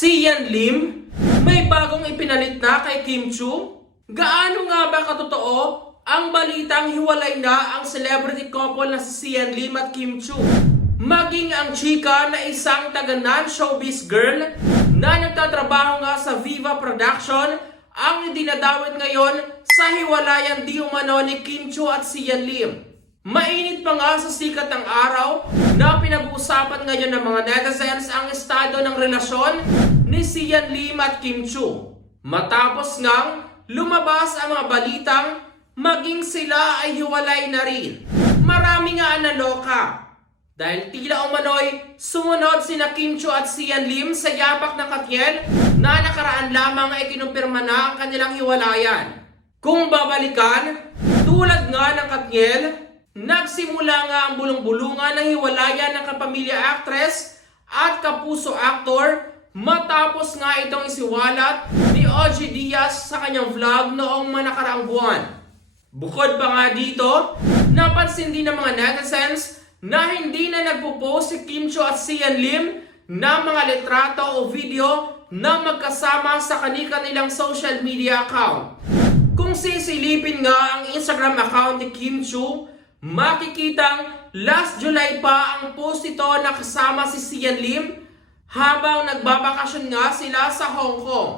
Si Yan Lim, may bagong ipinalit na kay Kim Chu? Gaano nga ba katotoo ang balitang hiwalay na ang celebrity couple na si Sian Lim at Kim Chu? Maging ang chika na isang taga non-showbiz girl na nagtatrabaho nga sa Viva Production ang dinadawit ngayon sa hiwalayan di umano ni Kim Chu at Sian Lim. Mainit pa nga sikat ng araw na pinag-uusapan ngayon ng mga netizens ang estado ng relasyon ni Sian Lim at Kim Chu. Matapos ngang lumabas ang mga balitang maging sila ay hiwalay na rin. Marami nga ang naloka. Dahil tila umano'y sumunod sina Kim Chu at Sian Lim sa yapak ng Katyen na nakaraan lamang ay kinumpirma na ang kanilang hiwalayan. Kung babalikan, tulad nga ng Katniel, nagsimula nga ang bulong-bulungan ng hiwalayan ng kapamilya actress at kapuso actor matapos nga itong isiwalat ni OG Diaz sa kanyang vlog noong manakaraang buwan. Bukod pa nga dito, napansin din ng mga netizens na hindi na nagpo-post si Kim Cho at Sian Lim ng mga litrato o video na magkasama sa kani-kanilang social media account. Kung sisilipin nga ang Instagram account ni Kim Chu, makikitang last July pa ang post ito na kasama si Sian Lim habang nagbabakasyon nga sila sa Hong Kong.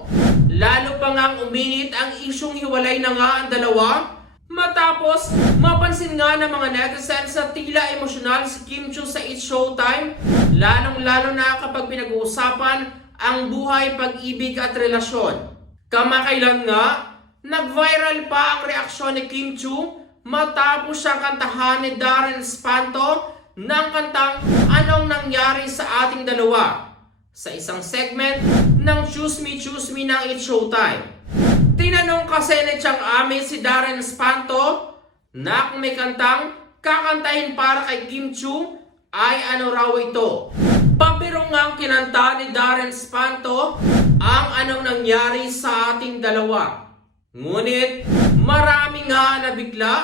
Lalo pa ngang uminit ang isyong hiwalay na nga ang dalawa matapos mapansin nga ng mga netizens na tila emosyonal si Kim Chu sa It's Showtime lalong lalo na kapag pinag-uusapan ang buhay, pag-ibig at relasyon. Kamakailan nga, nag-viral pa ang reaksyon ni Kim Chu matapos siyang kantahan ni Darren Espanto ng kantang Anong Nangyari sa Ating Dalawa sa isang segment ng Choose Me Choose Me ng It's Showtime. Tinanong kasi ni Chang Ami si Darren Espanto na kung may kantang kakantahin para kay Kim Chu ay ano raw ito. Pabiro nga ang kinanta ni Darren Espanto ang anong nangyari sa ating dalawa. Ngunit marami nga nabigla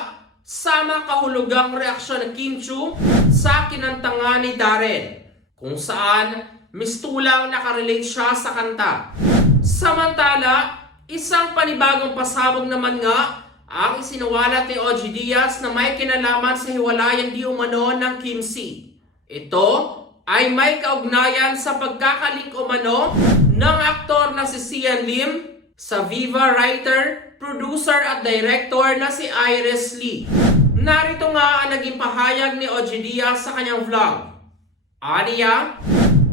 sa makahulugang reaksyon ng Kim Chu sa kinanta nga ni Darren kung saan mistulang nakarelate siya sa kanta. Samantala, isang panibagong pasabog naman nga ang isinawalat ni OG Diaz na may kinalaman sa hiwalayan di umano ng Kim C. Ito ay may kaugnayan sa pagkakalink umano ng aktor na si Sian Lim sa Viva writer, producer at director na si Iris Lee. Narito nga ang naging pahayag ni OG Diaz sa kanyang vlog. Aniya,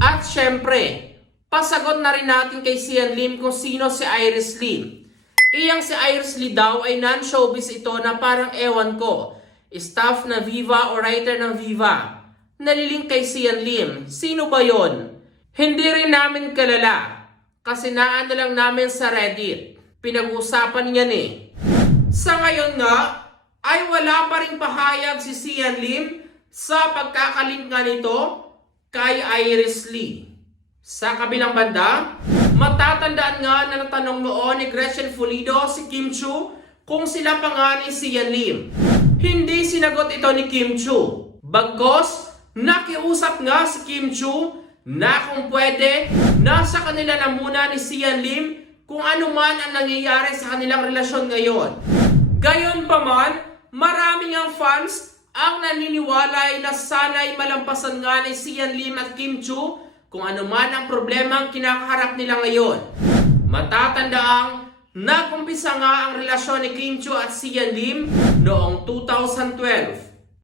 at syempre, pasagot na rin natin kay Sian Lim kung sino si Iris Lee. Iyang si Iris Lee daw ay non-showbiz ito na parang ewan ko, staff na Viva o writer ng Viva. Nalilink kay Sian Lim, sino ba yon? Hindi rin namin kalala, kasi naano lang namin sa Reddit. Pinag-usapan niyan eh. Sa ngayon nga, ay wala pa rin pahayag si Sian Lim sa pagkakalink nga nito kay Iris Lee. Sa kabilang banda, matatandaan nga na natanong noon ni Gretchen Fulido si Kim Chu kung sila pa nga ni Sian Lim. Hindi sinagot ito ni Kim Chu. Bagkos, nakiusap nga si Kim Chu na kung pwede, nasa kanila na muna ni Sian Lim kung ano man ang nangyayari sa kanilang relasyon ngayon. Gayon pa man, maraming ang fans ang naniniwalay na sana'y malampasan nga ni Sian Lim at Kim Chu kung ano man ang problema ang kinakaharap nila ngayon. Matatandaang nagumpisa nga ang relasyon ni Kim Chu at Sian Lim noong 2012.